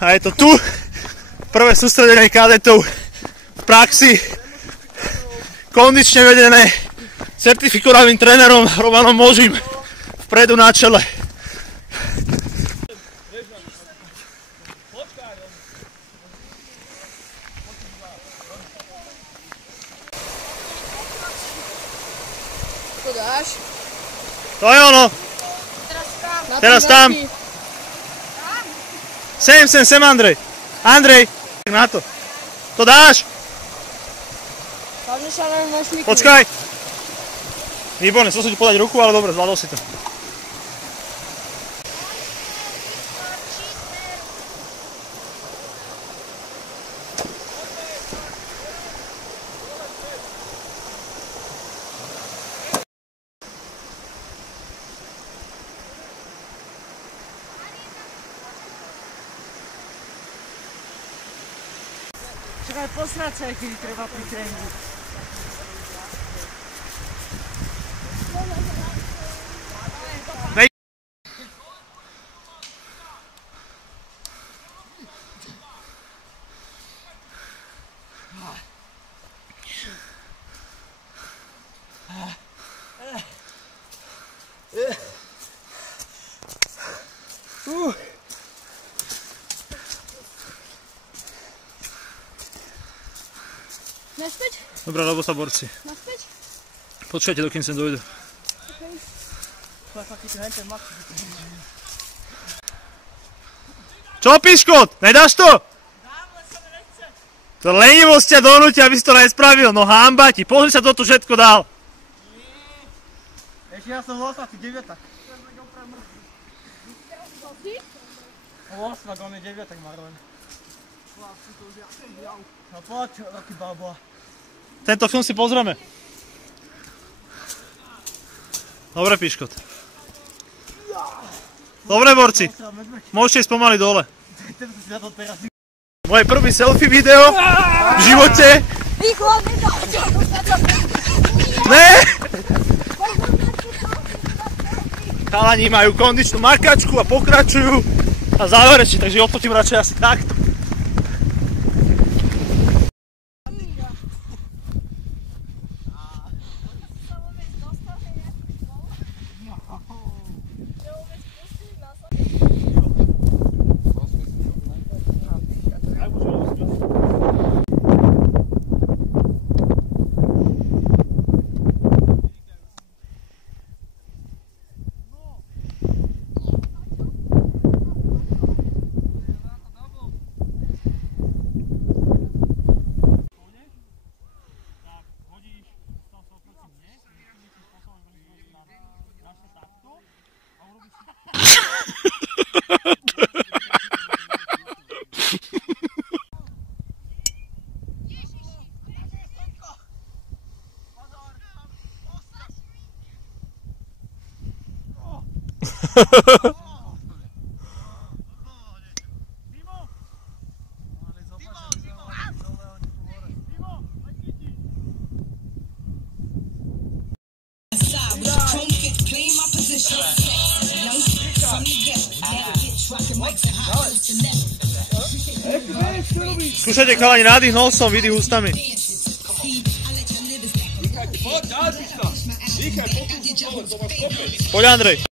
A je to tu. Prvé sústredenie kadetov v praxi. Kondične vedené certifikovaným trénerom Romanom Možím vpredu na čele. To dáš? To je ono. Teraz tam. Sem, Andrej. Andrej, na to. To dáš? Počkaj. Výborné, som si tu podať ruku, ale dobre, zvládol si to. Čakaj, posrať sa, kedy treba pri tréningu. Naspäť? Dobrá robota, borci. Naspäť? Počkajte, dokým sem dojdu. Čo, Piškot? Nedáš to? Dám, len sa mi nechce. To lenivosť ťa donúti, aby si to nespravil. No hamba ti, pozri sa, toto všetko dal. Ešte ja som 8, ty 9. 8, on je 9, Marlen. No poď, taký babo. Tento film si pozrieme. Dobre, Piškot. Dobre, borci. Môžete ísť pomaly dole. Moje prvý selfie video v živote. Ne! Chalani majú kondičnú makačku a pokračujú a záverečne, takže odfotím radšej asi takto. Skúšajte, chalani, nádych nosom, vydých ústami. Poď, Andrej.